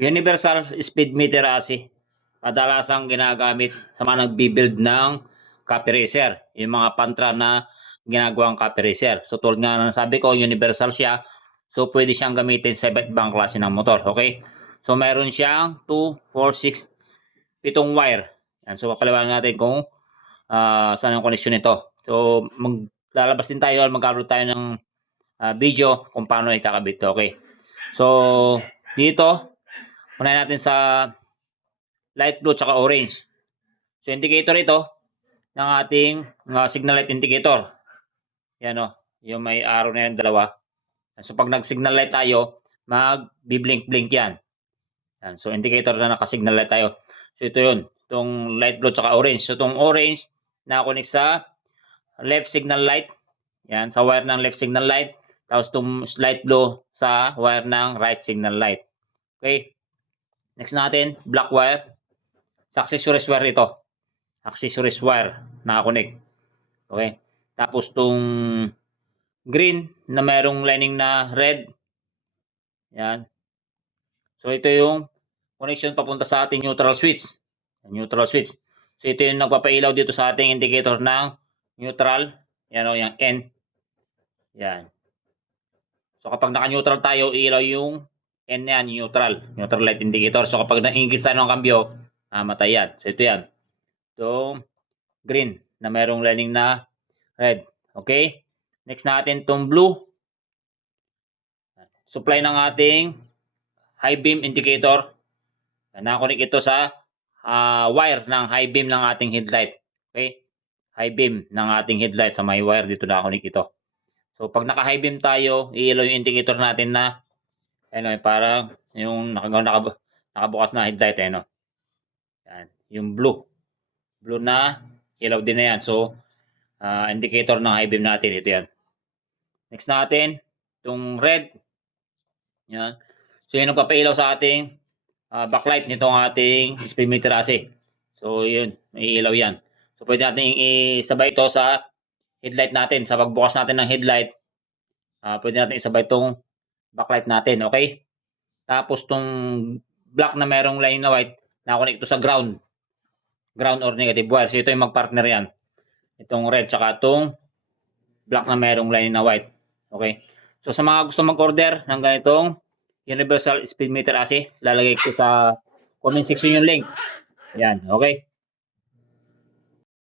Universal speed meter ASI. Kadalasang ginagamit sa mga nagbi-build ng copy racer. Yung mga pantra na ginagawang copy racer. So tulad nga ng sabi ko, universal siya. So pwede siyang gamitin sa iba't ibang klase ng motor. Okay? So meron siyang 2, 4, 6, 7 wire. Yan. So papaliwanag natin kung saan ang connection nito. So maglalabas din tayo, mag-upload tayo ng video kung paano ikakabit. Okay? So dito, unahin natin sa light blue tsaka orange. So indicator ito ng ating signal light indicator. Yan o, yung may arrow na yan, dalawa. So pag nag-signal light tayo, mag-blink-blink yan. Yan. So indicator na naka-signal light tayo. So ito yun, itong light blue tsaka orange. So itong orange, nakakonek sa left signal light. Yan, sa wire ng left signal light. Tapos itong light blue sa wire ng right signal light. Okay. Next natin, black wire. Sa accessories wire ito. Accessories wire, nakakonek. Okay. Tapos itong green na mayroong lining na red. Yan. So ito yung connection papunta sa ating neutral switch. Neutral switch. So ito yung nagpapailaw dito sa ating indicator ng neutral. Yan o, yung N. Yan. So kapag naka-neutral tayo, ilaw yung N yan, neutral. Neutral light indicator. So kapag na-ingis tayo ng kambyo, matay yan. So ito yan. So green na mayroong lining na red. Okay? Next natin itong blue. Supply ng ating high beam indicator. Nakakonek ito sa wire ng high beam ng ating headlight. Okay? High beam ng ating headlight sa may wire dito nakakonek ito. So pag naka-high beam tayo, iilaw yung indicator natin na ano, parang yung nakabukas na headlight ano. Yan, yung blue. Blue na ilaw din na yan. So indicator ng high beam natin ito yan. Next natin, itong red. Yan. So yun ang papailaw sa ating backlight nitong ating speed meter ASI. So yun, iilaw yan. So pwede natin isabay ito sa headlight natin. Sa pagbukas natin ng headlight, pwede natin isabay itong backlight natin. Okay? Tapos itong black na mayroong line na white, nakakonek ito sa ground. Ground or negative wire. So ito yung magpartner yan. Itong red tsaka itong black na mayroong line na white. Okay? So sa mga gusto mag-order ng ganitong universal speed meter ASI, lalagay ko sa comment section yung link. Yan. Okay?